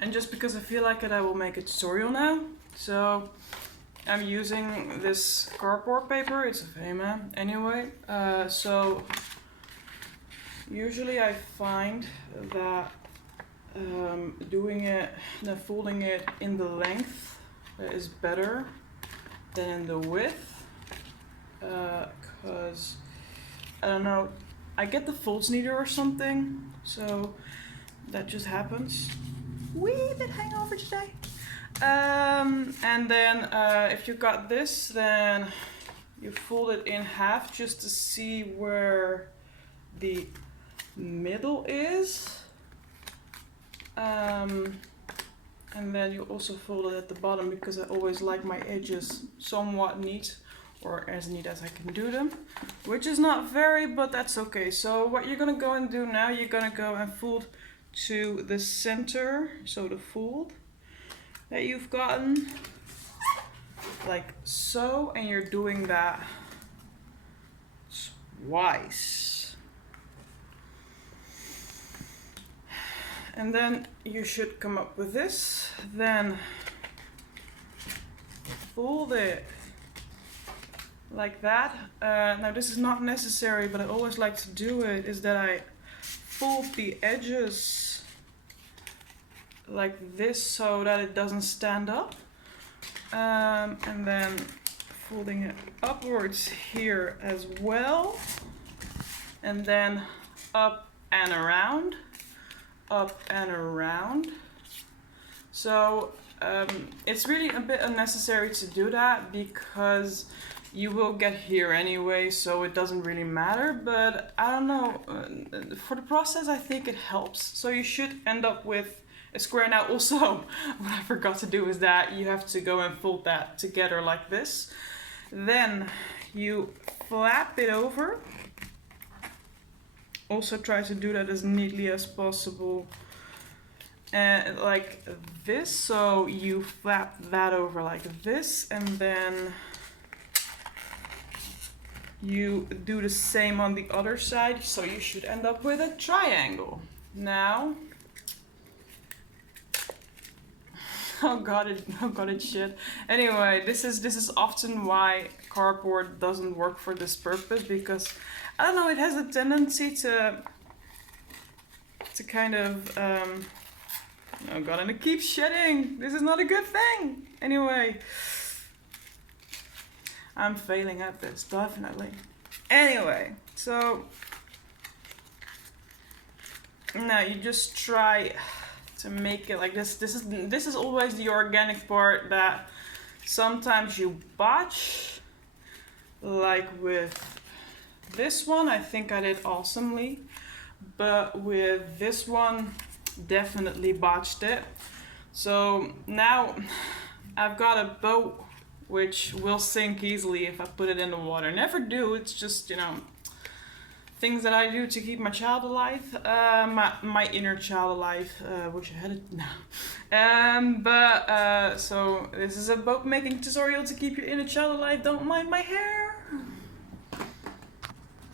And just because I feel like it, I will make a tutorial now. So I'm using this cardboard paper, it's a Vema anyway. So usually I find that doing it, then folding it in the length is better than in the width. Cause I don't know, I get the folds neater or something, so that just happens. Wee bit hangover today. And then if you got this, then you fold it in half just to see where the middle is. And then you also fold it at the bottom because I always like my edges somewhat neat, or as neat as I can do them, which is not very, but that's okay. So what you're gonna go and do now, you're gonna go and fold to the center, so the fold that you've gotten, like so, and you're doing that twice. And then you should come up with this, then fold it like that. Now this is not necessary, but I always like to do it, is that I fold the edges like this so that it doesn't stand up. And then folding it upwards here as well. And then up and around. Up and around. So it's really a bit unnecessary to do that because you will get here anyway, so it doesn't really matter, but I don't know, for the process I think it helps. So you should end up with a square. Now also, what I forgot to do is that you have to go and fold that together like this. Then you flap it over. Also try to do that as neatly as possible. And like this, so you flap that over like this, and then you do the same on the other side, so you should end up with a triangle. Now, oh god, it's shit. Anyway, this is often why cardboard doesn't work for this purpose, because I don't know, it has a tendency to kind of oh god, and it keeps shedding. This is not a good thing. Anyway, I'm failing at this, definitely. Anyway, so now you just try to make it like this. This is always the organic part that sometimes you botch. Like with this one, I think I did awesomely, but with this one, definitely botched it. So now I've got a boat which will sink easily if I put it in the water. Never do, it's just, you know, things that I do to keep my child alive, my inner child alive. Wish I had it now. So this is a boat making tutorial to keep your inner child alive. Don't mind my hair.